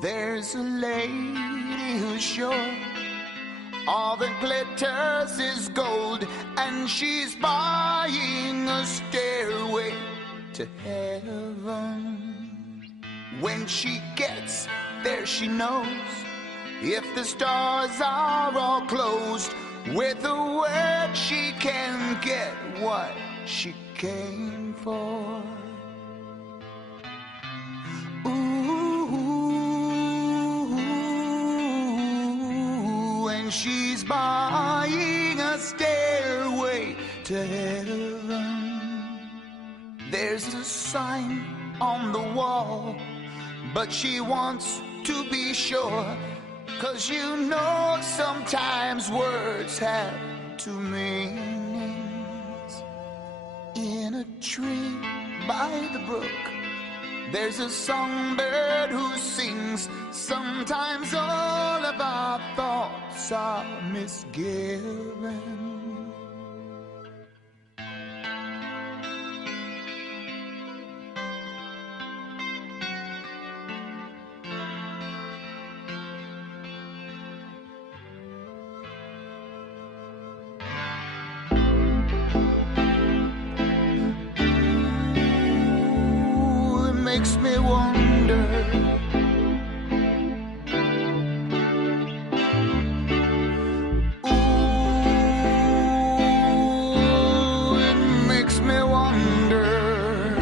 There's a lady who's sure all that glitters is gold, and she's buying a stairway to heaven. When she gets there, she knows if the stars are all closed, with a word she can get what she came for. And she's buying a stairway to heaven. There's a sign on the wall, but she wants to be sure, 'cause you know sometimes words have two meanings. In a tree by the brook, there's a songbird who sings. Sometimes all of our thoughts are misgiven. Makes me wonder. Ooh, it makes me wonder.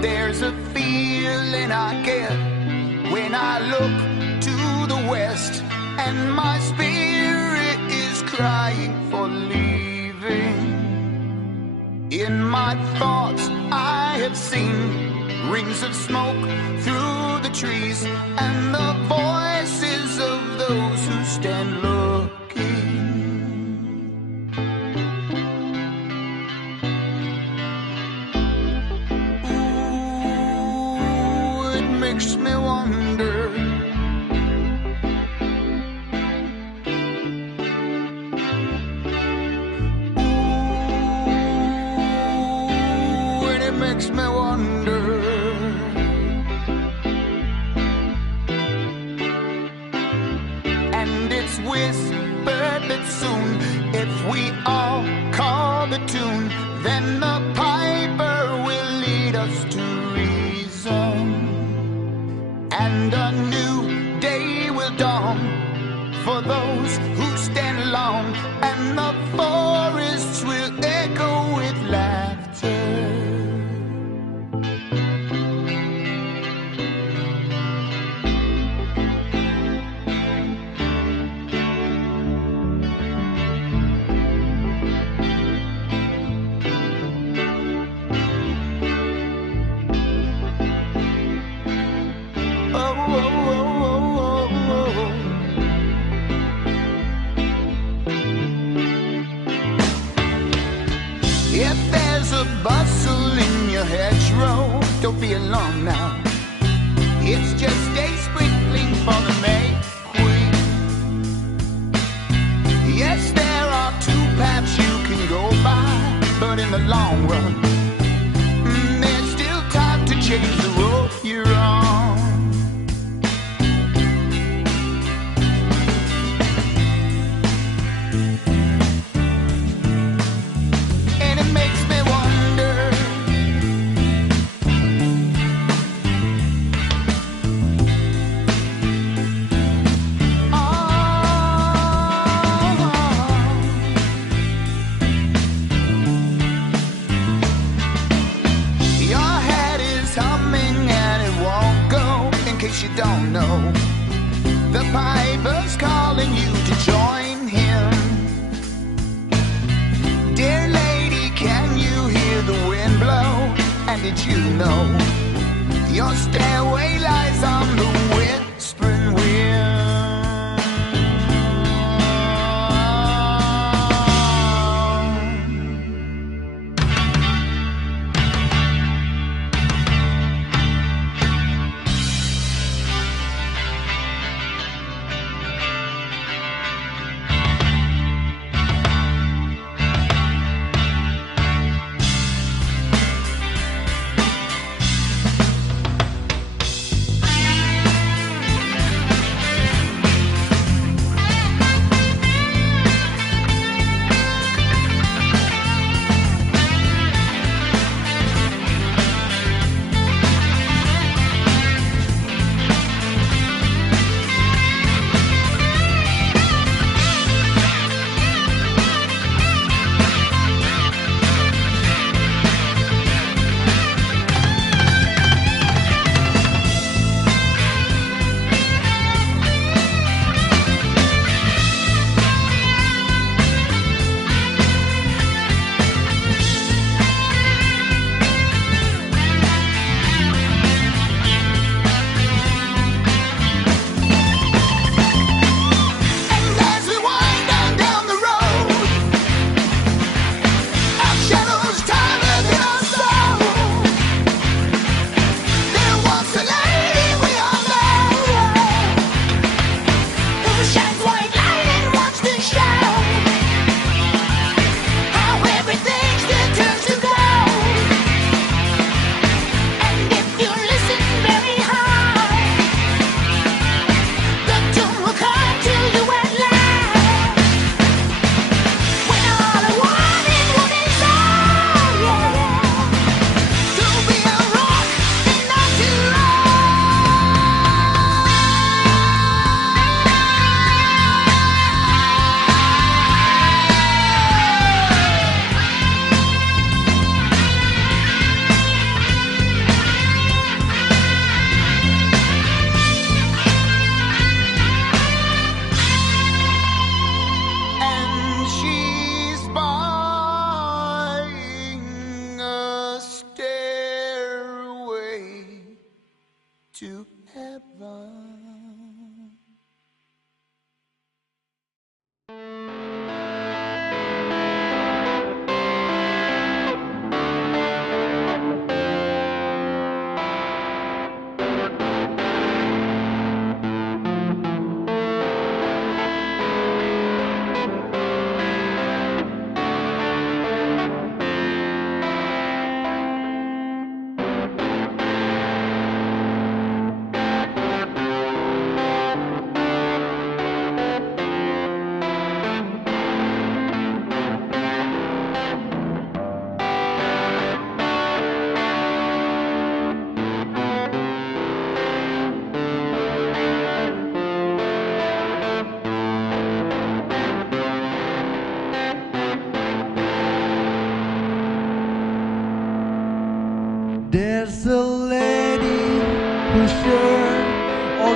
There's a feeling I get when I look to the west, and my spirit is crying for leaving. In my thoughts I have seen rings of smoke through the trees, and the voices of those who stand looking. Ooh, it makes me wonder. Makes me wonder. And it's whispered that soon, if we all call the tune, then the piper will lead us to reason, and a new day will dawn for those who stand alone, and the forests will echo with laughter. If there's a bustle in your hedgerow, don't be alarmed now. It's just a sprinkling for the May Queen. Yes, there are two paths you can go by, but in the long run, there's still time to change the road you're on. You don't know, the piper's calling you to join him. Dear lady, can you hear the wind blow? And did you know your stairway lies on the whispering wind?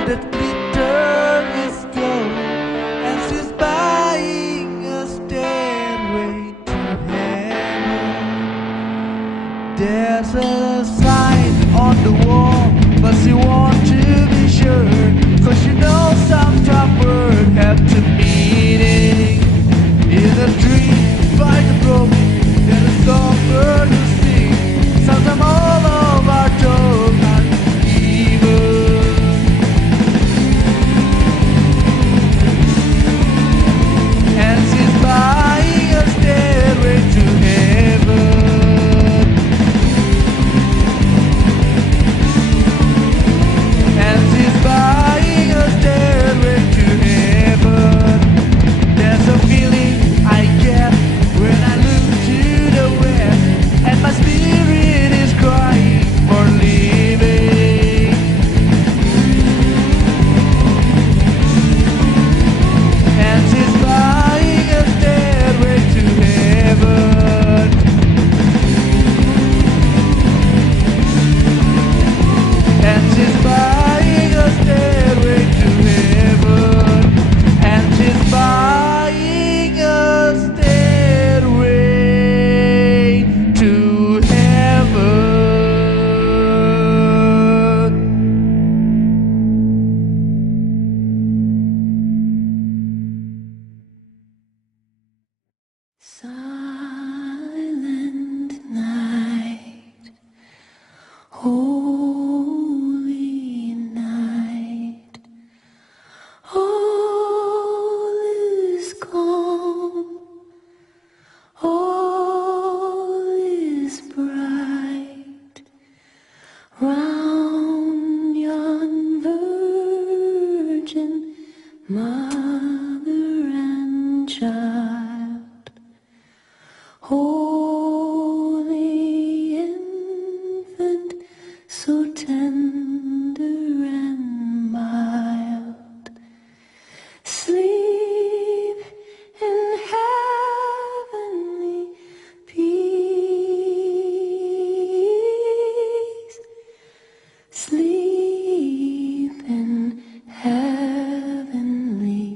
that glitter is gold, and she's buying a stairway to heaven. There's a sign on the wall, but she wants to be sure, 'cause you know sometimes words have two meanings. In a dream by the broken, there's a songbird who sings. Sometimes all of our jokes are evil. And she's buying a stairway to heaven. And she's buying a stairway to heaven. There's a feeling I get when I look to the west, and my spirit is crying for living. And she's buying a stairway to heaven. And she's buying a stairway to heaven. And she's buying a stairway to heaven. Silent night, holy night, all is calm, all is bright, round yon virgin mother and child. Holy infant, so tender and mild, sleep in heavenly peace. Sleep in heavenly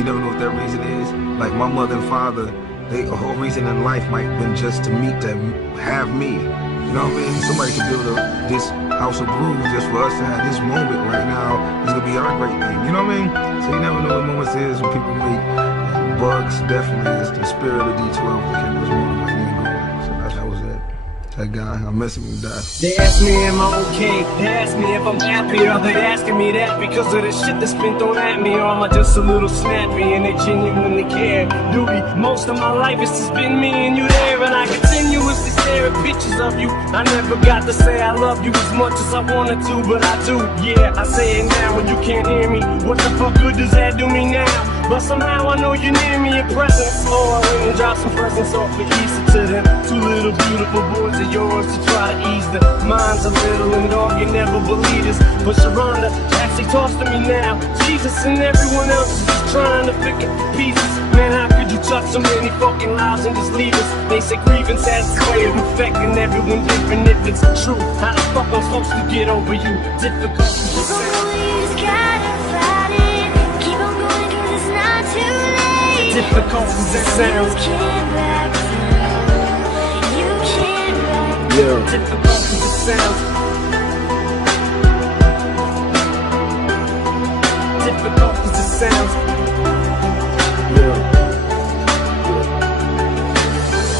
you never know what that reason is. Like my mother and father, the whole reason in life might have been just to meet them, have me. You know what I mean? Somebody could build this house of blues just for us to have this moment right now. It's gonna be our great thing. You know what I mean? So you never know what moments is when people meet. And Bugs definitely is the spirit of D12 that kept us moving like me going. So that was it. That guy, I'm messing with that. They ask me am I okay, they ask me if I'm happy. Are they asking me that because of the shit that's been thrown at me? Or am I just a little snappy and they genuinely care? Duty, most of my life it's just been me and you there, and I continuously stare at pictures of you. I never got to say I love you as much as I wanted to, but I do. Yeah, I say it now when you can't hear me. What the fuck good does that do me now? But somehow I know you're near me in presence. Oh, I went and dropped some presents off the Easter to them. Two little beautiful boys of yours to try to ease the minds a little and dark. You never believe this, but Sharonda actually talks to me now. Jesus and everyone else is just trying to pick up the pieces. Man, how could you touch so many fucking lives and just leave us? They say grievance has its way of affecting everyone different. If it's true, how the fuck I'm supposed to get over you? Difficult to say. Difficult as it sounds. Yeah. Difficult as it sounds. Difficult as it sounds. Yeah.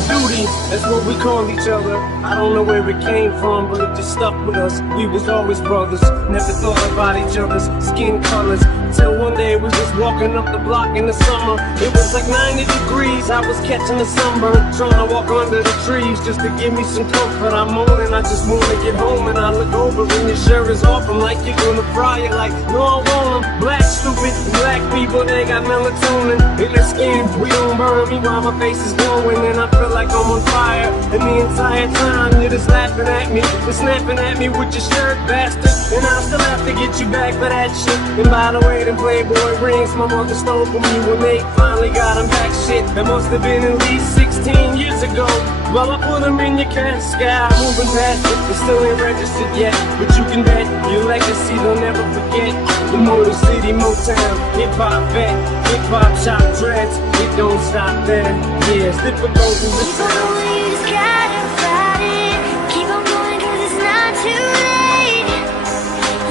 Duty, that's what we call each other. I don't know where it came from, but it just stuck with us. We was always brothers, never thought about each other's skin colors. Till one day we was walking up the block in the summer. It was like 90 degrees, I was catching a sunburn, trying to walk under the trees just to give me some comfort. I'm moaning, I just wanna get home, and I look over and your shirt is off. I'm like, you're gonna fry it, like, no I won't. I'm black, stupid, black people, they got melatonin in their skin. We don't burn me while my face is glowing, and I feel like I'm on fire. And the entire time you're just laughing at me, you're snapping at me with your shirt, bastard. And I still have to get you back for that shit. And by the way, them Playboy rings my mother stole from me when they finally got them back. Shit, that must have been at least 16 years ago. Well, I put them in your cash sky, moving past it. They still ain't registered yet, but you can bet your legacy they'll never forget. The Motor City Motown, hip-hop vet, hip-hop shop dreads. It don't stop there. Yeah, it's difficult to listen. You just gotta fight it. Keep on going 'cause it's not too late.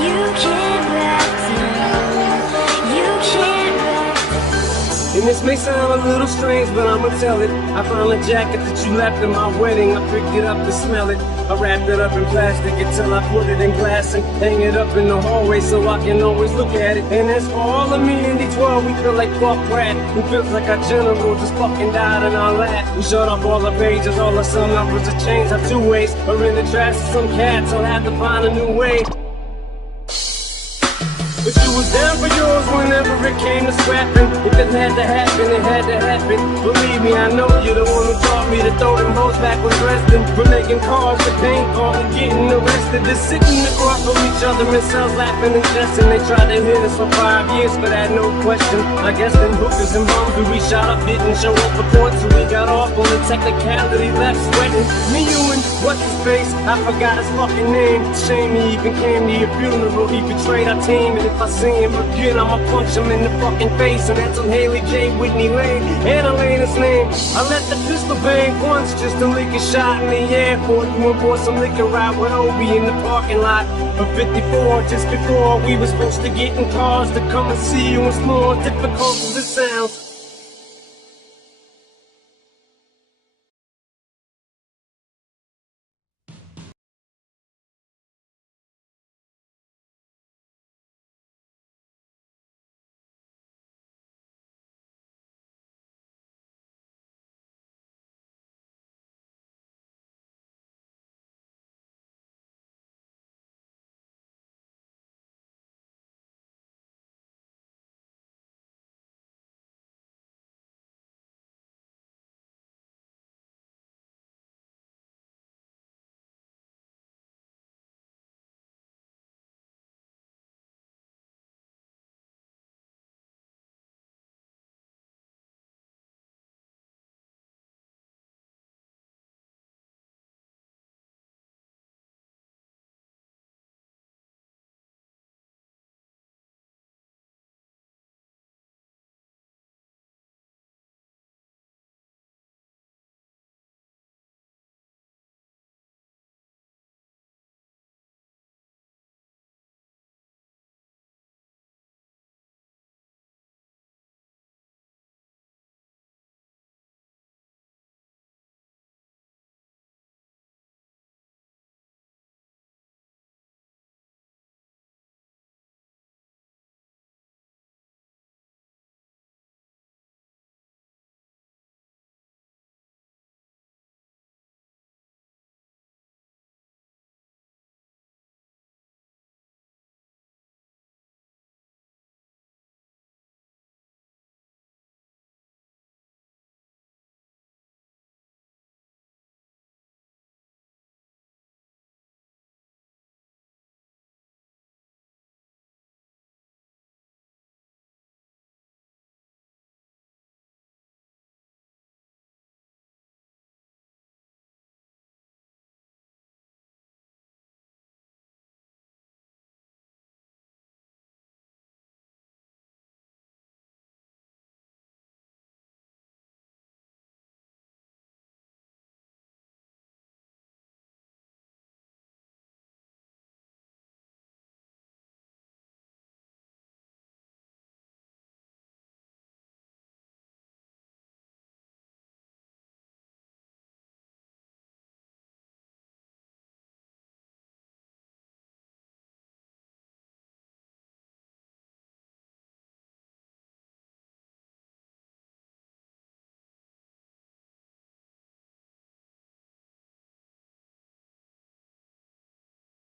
You can't back down. You can't back down. And this may sound a little strange, but I'ma tell it. I found a jacket that you left at my wedding. I picked it up to smell it. I wrapped it up in plastic until I put it in glass and hang it up in the hallway so I can always look at it. And as for all of me in D12, we feel like Buck Pratt, who feels like our general just fucking died in our lap. We shut off all the pages, all the some numbers have changed our two ways. Or in the trash to some cats, I'll have to find a new way. But you was down for yours whenever it came to scrapping. If it had to happen, it had to happen. Believe me, I know you're the one who taught me to throw them hoes back when Dresden. We're making cars with paint on and getting arrested. They're sitting across from each other in cells laughing and jesting. They tried to hit us for 5 years for that, no question. I guess them hookers and bums who we shot up didn't show up for court, so we got off on the technicality, left sweating. Me, you, and what's his face? I forgot his fucking name. Shame he even came to your funeral. He betrayed our team, and if I see him again, I'ma punch him in the fucking face. And that's on Haley J. Whitney Lane, and Elena's name. I let the pistol bang once just to lick a shot in the airport. You and bought some liquor out with Obi in the parking lot of 54, just before we were supposed to get in cars to come and see you. It's more difficult as it sounds.